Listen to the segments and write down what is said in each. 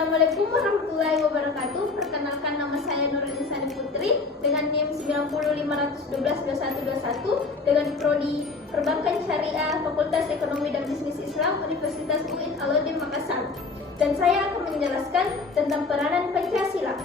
Assalamualaikum warahmatullahi wabarakatuh. Perkenalkan, nama saya Nur Insani Putri dengan NIM 90512121 dengan prodi Perbankan Syariah Fakultas Ekonomi dan Bisnis Islam Universitas UIN Alauddin Makassar. Dan saya akan menjelaskan tentang peranan Pancasila.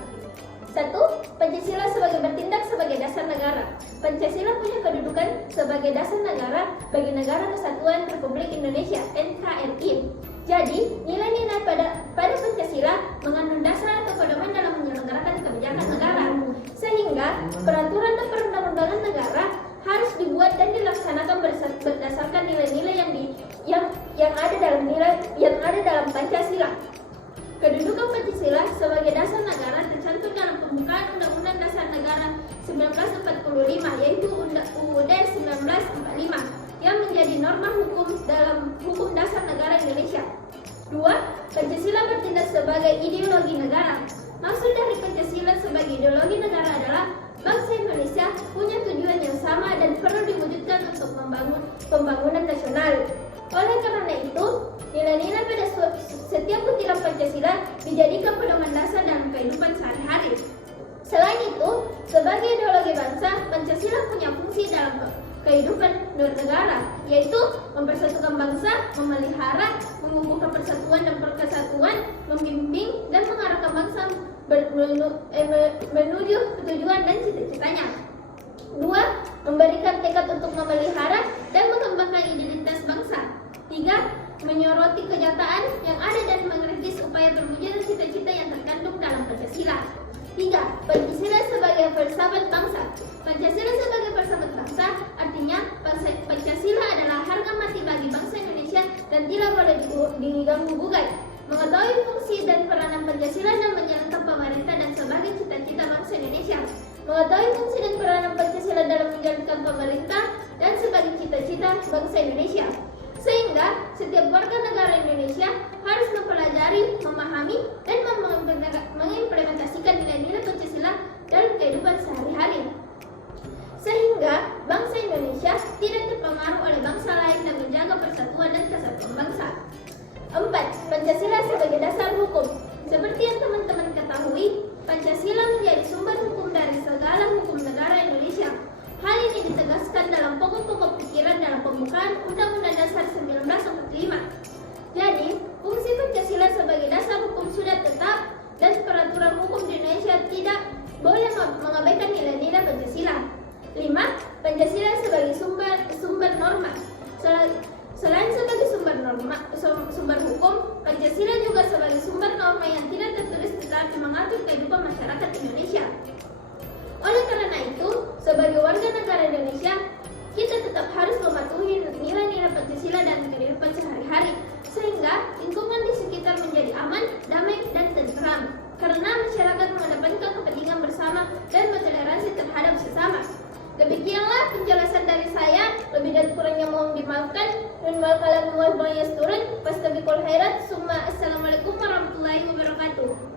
1. Pancasila sebagai bertindak sebagai dasar negara. Pancasila punya kedudukan sebagai dasar negara bagi Negara Kesatuan Republik Indonesia (NKRI). Jadi, nilai-nilai pada Pancasila mengandung dasar atau pedoman dalam menyelenggarakan kebijakan negara. Sehingga peraturan dan perundang-undangan negara harus dibuat dan dilaksanakan berdasarkan nilai-nilai yang ada dalam Pancasila. Kedudukan Pancasila sebagai dasar negara tercantum dalam pembukaan Undang-Undang Dasar Negara 1945, yaitu UUD 1945, yang menjadi norma hukum dalam hukum dasar negara Indonesia. 2. Pancasila bertindak sebagai ideologi negara. Maksud dari Pancasila sebagai ideologi negara adalah bangsa Indonesia punya tujuan yang sama dan perlu diwujudkan untuk membangun pembangunan nasional. Oleh karena itu, nilai-nilai pada setiap butiran Pancasila dijadikan pedoman dasar dalam kehidupan sehari-hari. Selain itu, sebagai ideologi bangsa, Pancasila punya fungsi dalam kehidupan bernegara, yaitu mempersatukan bangsa, memelihara, menumbuhkan persatuan dan kesatuan, membimbing dan mengarahkan bangsa menuju tujuan dan cita-citanya. 2. Memberikan tekad untuk memelihara dan mengembangkan identitas bangsa. 3. Menyoroti kenyataan yang ada dan mengkritis upaya perwujudan cita-cita yang terkandung dalam Pancasila. 3. Pancasila sebagai filsafat bangsa. Pancasila sebagai filsafat bangsa artinya Pancasila adalah harga mati bagi bangsa Indonesia dan tidak boleh diganggu-gugat. Mengetahui fungsi dan peranan Pancasila dalam menjalankan pemerintah dan sebagai cita-cita bangsa Indonesia. Mengetahui fungsi dan peranan Pancasila dalam menjalankan pemerintah dan sebagai cita-cita bangsa Indonesia. Sehingga setiap warga negara Indonesia harus mempelajari, memahami, dan mengimplementasikan nilai-nilai Pancasila dalam kehidupan sehari-hari. Sehingga bangsa Indonesia tidak terpengaruh oleh bangsa lain dan menjaga persatuan dan kesatuan bangsa. 4. Pancasila sebagai dasar hukum. Seperti yang teman-teman ketahui, Pancasila menjadi sumber hukum dari segala hukum negara Indonesia. Hal ini ditegaskan dalam pokok-pokok pikiran dalam pembukaan Undang-Undang Dasar 1945. Jadi, fungsi Pancasila sebagai dasar hukum sudah tetap dan peraturan hukum di Indonesia tidak boleh mengabaikan nilai-nilai Pancasila. 5. Pancasila sebagai sumber norma. Selain sebagai sumber hukum, Pancasila juga sebagai sumber norma yang tidak tertulis tetapi mengatur kehidupan masyarakat Indonesia. Oleh karena itu, sebagai warga negara Indonesia, kita tetap harus mematuhi nilai-nilai Pancasila dalam kehidupan sehari-hari, sehingga lingkungan di sekitar menjadi aman, damai, dan tentram. Karena masyarakat mengedepankan kepentingan bersama dan bertoleransi terhadap sesama. Demikianlah penjelasan dari saya. Lebih dan kurangnya mohon dimaafkan. Dan kalian semua banyak turun. Fastabiqul khairat. Assalamualaikum warahmatullahi wabarakatuh.